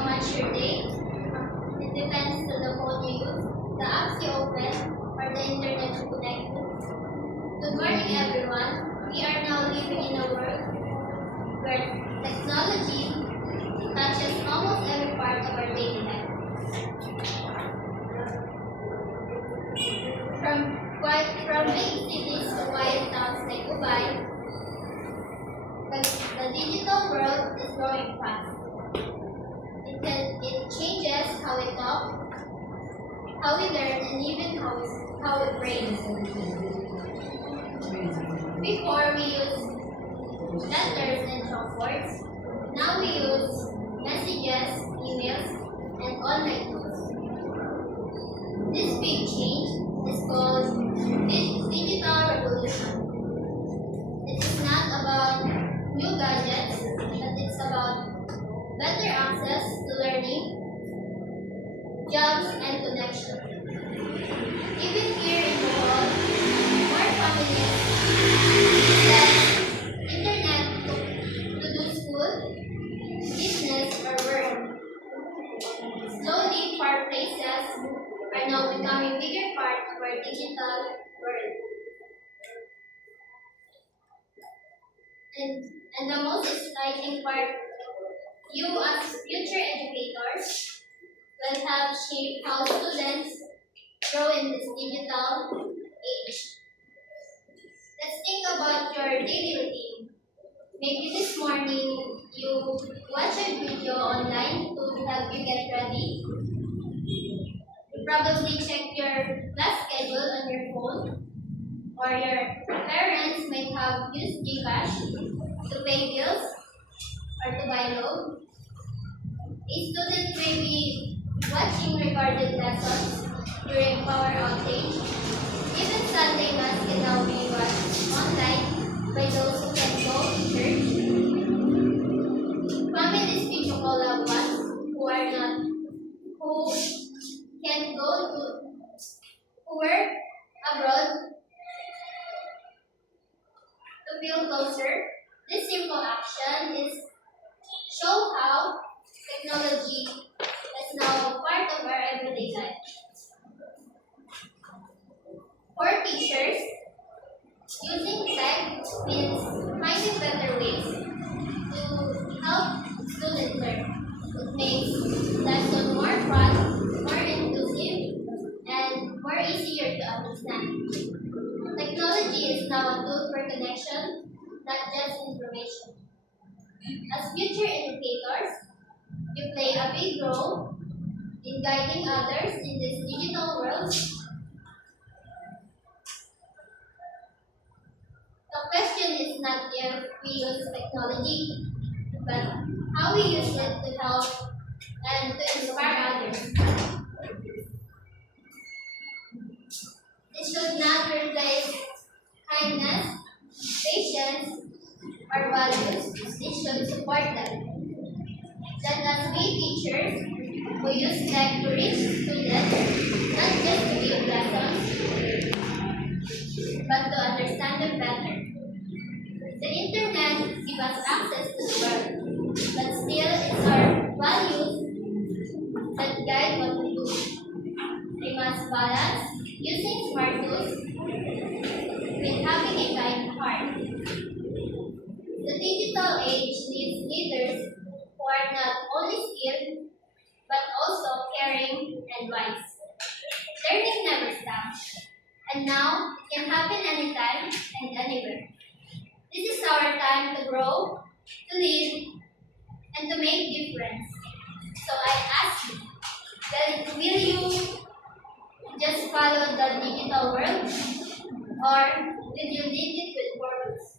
how much your day. It depends on the phone you use, the apps you open, or the internet you connect with. Good morning, everyone. We are now living in a world where technology touches almost every part of our daily life. From big cities to quiet towns like Dubai, the digital world is growing fast. It changes how we talk, how we learn, and even how we pray. Before we use letters and chalkboards, now we use messages, emails, and online tools. This big change is called digital revolution. It is not about new gadgets, but it's about better access to learning, jobs, and connection. Even here in the world, more families use internet to do school, business, or work. Slowly, far places are now becoming a bigger part of our digital world. And the most exciting part, you as future educators will help shape how students grow in this digital age. Let's think about your daily routine. Maybe this morning you watch a video online to help you get ready. You probably check your class schedule on your phone, or your parents might have used GCash to pay bills or to buy loan. A student may be watching recorded lessons during power outage. Even Sunday Mass can now be watched online by those who can go to church. Families video call loved ones who can go to who work abroad to feel closer. This simple action is show how technology is now a part of our everyday life. For teachers, using tech means finding better ways to help students learn. It makes lessons more fun, more inclusive, and more easier to understand. Technology is now a tool for connection, not just information. As future educators, you play a big role in guiding others in this digital world. The question is not if we use technology, but how we use it to help and to inspire others. It should not replace kindness, patience, or values. It should support them. That as we teachers who use tech to reach students, not just to give lessons, but to understand them better. The internet gives us access to the world, but still it's our values that guide what we do. We must balance using smart tools with having a kind heart. The digital age needs leaders who are not only skilled, but also caring and wise. Learning never stops, and now it can happen anytime and anywhere. This is our time to grow, to live, and to make difference. So I ask you, will you just follow the digital world, or will you lead it with purpose?